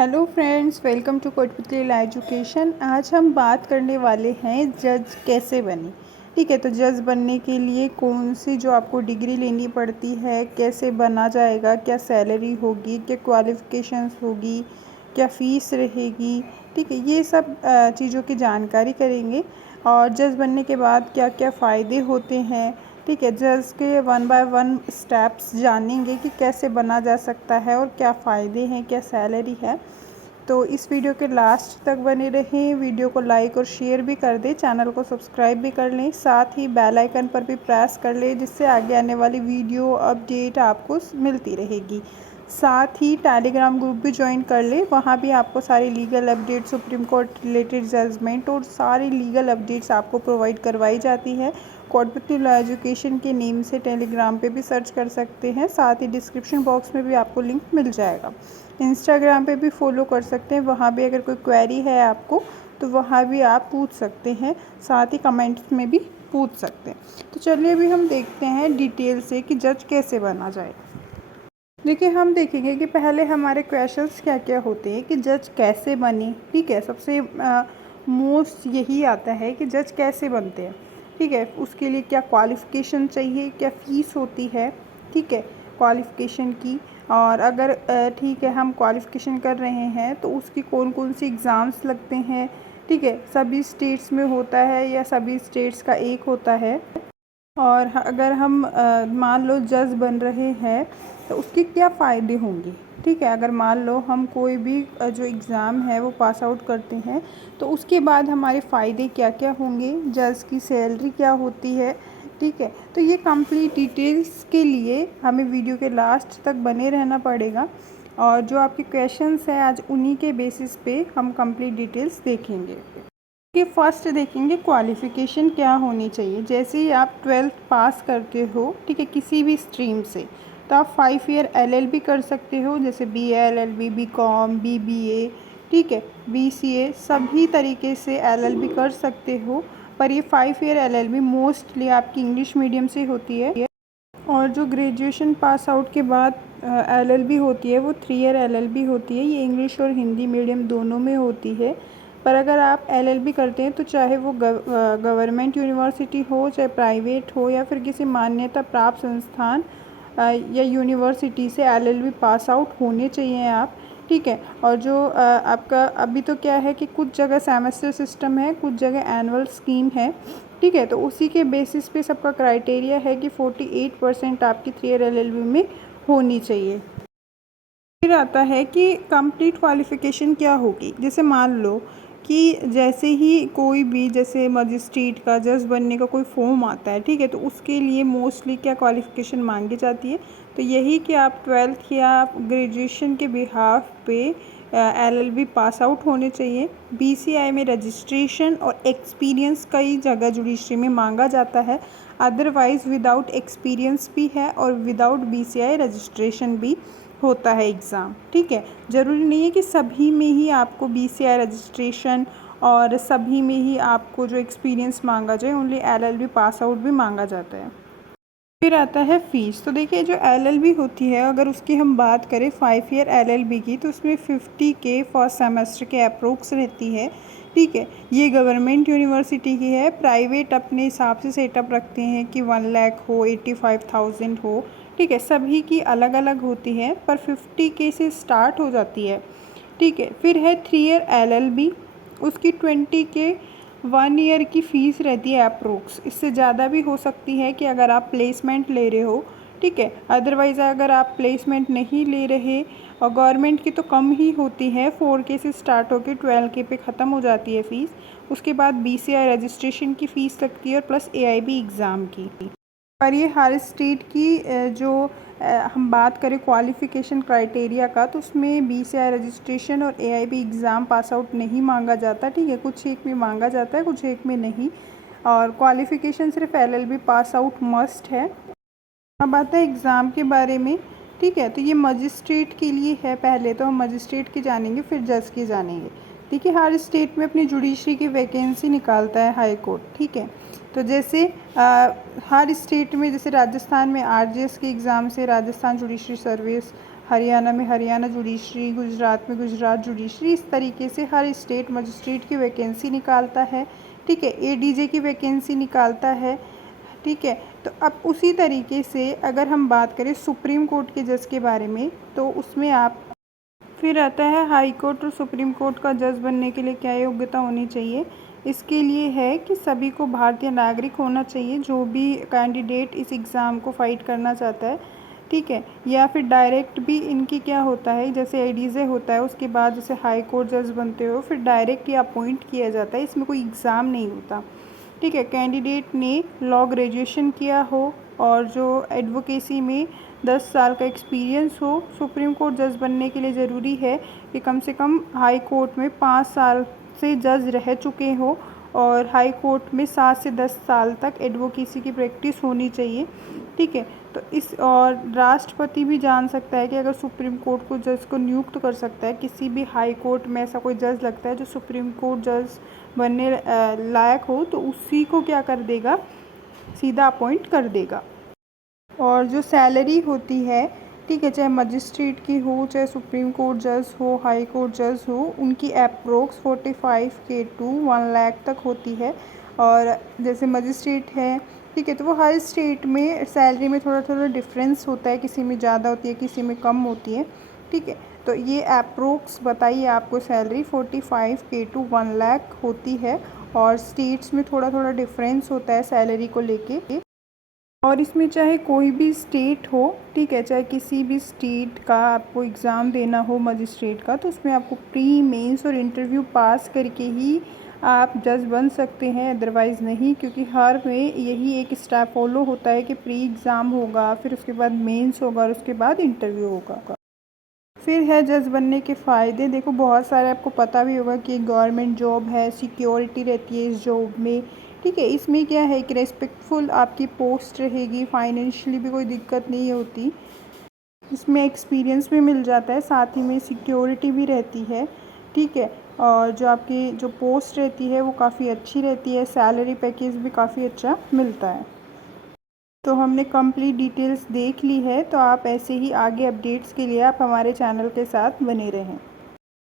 Hello friends, welcome to Kotputli law education. आज हम बात करने वाले हैं जज कैसे बने। ठीक है, तो जज बनने के लिए कौन सी जो आपको डिग्री लेनी पड़ती है, कैसे बना जाएगा, क्या सैलरी होगी, क्या क्वालिफ़िकेशंस होगी, क्या फ़ीस रहेगी। ठीक है, ये सब चीज़ों की जानकारी करेंगे। और जज बनने के बाद क्या क्या फ़ायदे होते हैं। ठीक है, जज के वन बाय वन स्टेप्स जानेंगे कि कैसे बना जा सकता है और क्या फ़ायदे हैं, क्या सैलरी है। तो इस वीडियो के लास्ट तक बने रहें। वीडियो को लाइक और शेयर भी कर दें, चैनल को सब्सक्राइब भी कर लें, साथ ही बेल आइकन पर भी प्रेस कर लें, जिससे आगे आने वाली वीडियो अपडेट आपको मिलती रहेगी। साथ ही टेलीग्राम ग्रुप भी ज्वाइन कर लें, वहाँ भी आपको सारी legal update, Supreme Court related judgement और सारी लीगल अपडेट्स आपको प्रोवाइड करवाई जाती है। कोटपुतली लॉ एजुकेशन के नेम से टेलीग्राम पे भी सर्च कर सकते हैं, साथ ही डिस्क्रिप्शन बॉक्स में भी आपको लिंक मिल जाएगा। इंस्टाग्राम पे भी फॉलो कर सकते हैं, वहाँ भी अगर कोई क्वेरी है आपको तो वहाँ भी आप पूछ सकते हैं, साथ ही कमेंट्स में भी पूछ सकते हैं। तो चलिए अभी हम देखते हैं डिटेल से कि जज कैसे बना जाए। देखिए, हम देखेंगे कि पहले हमारे क्वेश्चंस क्या क्या होते हैं कि जज कैसे बने। ठीक है, सबसे मोस्ट यही आता है कि जज कैसे बनते हैं। ठीक है, उसके लिए क्या क्वालिफ़िकेशन चाहिए, क्या फ़ीस होती है। ठीक है, क्वालिफ़िकेशन की। और अगर ठीक है हम क्वालिफ़िकेशन कर रहे हैं तो उसकी कौन कौन सी एग्ज़ाम्स लगते हैं। ठीक है, सभी स्टेट्स में होता है या सभी स्टेट्स का एक होता है। और अगर हम मान लो जज बन रहे हैं तो उसके क्या फ़ायदे होंगे। ठीक है, अगर मान लो हम कोई भी जो एग्ज़ाम है वो पास आउट करते हैं तो उसके बाद हमारे फ़ायदे क्या क्या होंगे, जज की सैलरी क्या होती है। ठीक है, तो ये कंप्लीट डिटेल्स के लिए हमें वीडियो के लास्ट तक बने रहना पड़ेगा। और जो आपके क्वेश्चंस हैं आज उन्हीं के बेसिस पे हम कंप्लीट डिटेल्स देखेंगे। कि फ़र्स्ट देखेंगे क्वालिफ़िकेशन क्या होनी चाहिए। जैसे ही आप 12th पास करते हो, ठीक है, किसी भी स्ट्रीम से, तो आप 5 ईयर LLB कर सकते हो, जैसे BA LLB, BCom, BBA, ठीक है, BCA, सभी तरीके से LLB कर सकते हो। पर ये 5 ईयर LLB मोस्टली आपकी इंग्लिश मीडियम से होती है। और जो ग्रेजुएशन पास आउट के बाद LLB होती है वो 3 ईयर LLB होती है। ये इंग्लिश और हिंदी मीडियम दोनों में होती है। पर अगर आप LLB करते हैं तो चाहे वो गवर्नमेंट यूनिवर्सिटी हो, चाहे प्राइवेट हो, या फिर किसी मान्यता प्राप्त संस्थान या यूनिवर्सिटी से LLB पास आउट होने चाहिए आप। ठीक है, और जो आपका अभी तो क्या है कि कुछ जगह सेमेस्टर सिस्टम है, कुछ जगह एनुअल स्कीम है। ठीक है, तो उसी के बेसिस पे सबका क्राइटेरिया है कि 48% आपकी 3 ईयर LLB में होनी चाहिए। फिर आता है कि कंप्लीट क्वालिफ़िकेशन क्या होगी। जैसे मान लो कि जैसे ही कोई भी जैसे मजिस्ट्रेट का, जज बनने का कोई फॉर्म आता है, ठीक है, तो उसके लिए मोस्टली क्या क्वालिफ़िकेशन मांगी जाती है। तो यही कि आप 12th या ग्रेजुएशन के बिहाफ पे LLB पास आउट होने चाहिए। BCI में रजिस्ट्रेशन और एक्सपीरियंस कई जगह जुडिशरी में मांगा जाता है। अदरवाइज़ विदाउट एक्सपीरियंस भी है और विदाउट BCI रजिस्ट्रेशन भी होता है एग्ज़ाम। ठीक है, ज़रूरी नहीं है कि सभी में ही आपको BCI रजिस्ट्रेशन और सभी में ही आपको जो एक्सपीरियंस मांगा जाए, ओनली LLB पास आउट भी मांगा जाता है। फिर आता है फ़ीस। तो देखिए, जो LLB होती है अगर उसकी हम बात करें 5 ईयर LLB की, तो उसमें 50K फर्स्ट सेमेस्टर के अप्रोक्स रहती है। ठीक है, ये गवर्नमेंट यूनिवर्सिटी की है। प्राइवेट अपने हिसाब से सेटअप रखते हैं कि 1 लाख हो, 85,000 हो। ठीक है, सभी की अलग अलग होती है, पर 50K से स्टार्ट हो जाती है। ठीक है, फिर है 3 ईयर LLB, उसकी 20K 1 ईयर की फ़ीस रहती है अप्रोक्स। इससे ज़्यादा भी हो सकती है कि अगर आप प्लेसमेंट ले रहे हो। ठीक है, अदरवाइज़ अगर आप प्लेसमेंट नहीं ले रहे और गवर्नमेंट की तो कम ही होती है, 4K से स्टार्ट होकर 12K पे ख़त्म हो जाती है फ़ीस। उसके बाद BCI रजिस्ट्रेशन की फ़ीस लगती है और प्लस AIB एग्ज़ाम की। पर ये हर स्टेट की जो हम बात करें क्वालिफ़िकेशन क्राइटेरिया का, तो उसमें BCI रजिस्ट्रेशन और AIB एग्ज़ाम पास आउट नहीं मांगा जाता। ठीक है, कुछ एक में मांगा जाता है, कुछ एक में नहीं। और क्वालिफ़िकेशन सिर्फ LLB पास आउट मस्ट है। अब आता है एग्ज़ाम के बारे में। ठीक है, तो ये मजिस्ट्रेट के लिए है। पहले तो हम मजिस्ट्रेट की जानेंगे, फिर जज की जानेंगे। देखिए, हर स्टेट में अपनी जुडिशरी की वैकेंसी निकालता है हाई कोर्ट। ठीक है, तो जैसे हर स्टेट में, जैसे राजस्थान में RJS के एग्ज़ाम से राजस्थान जुडिशरी सर्विस, हरियाणा में हरियाणा जुडिशरी, गुजरात में गुजरात जुडिशरी, इस तरीके से हर स्टेट मजिस्ट्रेट की वैकेंसी निकालता है। ठीक है, एडीजे की वैकेंसी निकालता है। ठीक है, तो अब उसी तरीके से अगर हम बात करें सुप्रीम कोर्ट के जज के बारे में, तो उसमें आप फिर आता है हाई कोर्ट और सुप्रीम कोर्ट का जज बनने के लिए क्या योग्यता होनी चाहिए। इसके लिए है कि सभी को भारतीय नागरिक होना चाहिए, जो भी कैंडिडेट इस एग्ज़ाम को फाइट करना चाहता है। ठीक है, या फिर डायरेक्ट भी इनकी क्या होता है, जैसे एडीजे होता है उसके बाद जैसे हाई कोर्ट जज बनते हो फिर डायरेक्ट ही अपॉइंट किया जाता है, इसमें कोई एग्ज़ाम नहीं होता। ठीक है, कैंडिडेट ने लॉ ग्रेजुएशन किया हो और जो एडवोकेसी में 10 साल का एक्सपीरियंस हो। सुप्रीम कोर्ट जज बनने के लिए ज़रूरी है कि कम से कम हाई कोर्ट में 5 साल से जज रह चुके हो और हाई कोर्ट में 7 से 10 साल तक एडवोकेसी की प्रैक्टिस होनी चाहिए। ठीक है, तो इस और राष्ट्रपति भी जान सकता है कि अगर सुप्रीम कोर्ट को जज को नियुक्त कर सकता है, किसी भी हाई कोर्ट में ऐसा कोई जज लगता है जो सुप्रीम कोर्ट जज बनने लायक हो, तो उसी को क्या कर देगा, सीधा अपॉइंट कर देगा। और जो सैलरी होती है, ठीक है, चाहे मजिस्ट्रेट की हो, चाहे सुप्रीम कोर्ट जज हो, हाई कोर्ट जज हो, उनकी अप्रोक्स 45K टू 1 लाख तक होती है। और जैसे मजिस्ट्रेट है, ठीक है, तो वो हर स्टेट में सैलरी में थोड़ा थोड़ा डिफरेंस होता है, किसी में ज़्यादा होती है, किसी में कम होती है। ठीक है, तो ये अप्रोक्स बताइए आपको सैलरी 45K टू 1 लाख होती है और स्टेट्स में थोड़ा थोड़ा डिफरेंस होता है सैलरी को लेके। और इसमें चाहे कोई भी स्टेट हो, ठीक है, चाहे किसी भी स्टेट का आपको एग्ज़ाम देना हो मजिस्ट्रेट का, तो उसमें आपको प्री मेंस और इंटरव्यू पास करके ही आप जज बन सकते हैं, अदरवाइज़ नहीं, क्योंकि हर में यही एक स्टेप फॉलो होता है कि प्री एग्ज़ाम होगा, फिर उसके बाद मेंस होगा और उसके बाद इंटरव्यू होगा। फिर है जज बनने के फ़ायदे, देखो बहुत सारे आपको पता भी होगा कि गवर्नमेंट जॉब है, सिक्योरिटी रहती है इस जॉब में। ठीक है, इसमें क्या है कि रेस्पेक्टफुल आपकी पोस्ट रहेगी, फाइनेंशियली भी कोई दिक्कत नहीं होती, इसमें एक्सपीरियंस भी मिल जाता है, साथ ही में सिक्योरिटी भी रहती है। ठीक है, और जो आपकी जो पोस्ट रहती है वो काफ़ी अच्छी रहती है, सैलरी पैकेज भी काफ़ी अच्छा मिलता है। तो हमने कंप्लीट डिटेल्स देख ली है, तो आप ऐसे ही आगे अपडेट्स के लिए आप हमारे चैनल के साथ बने रहें।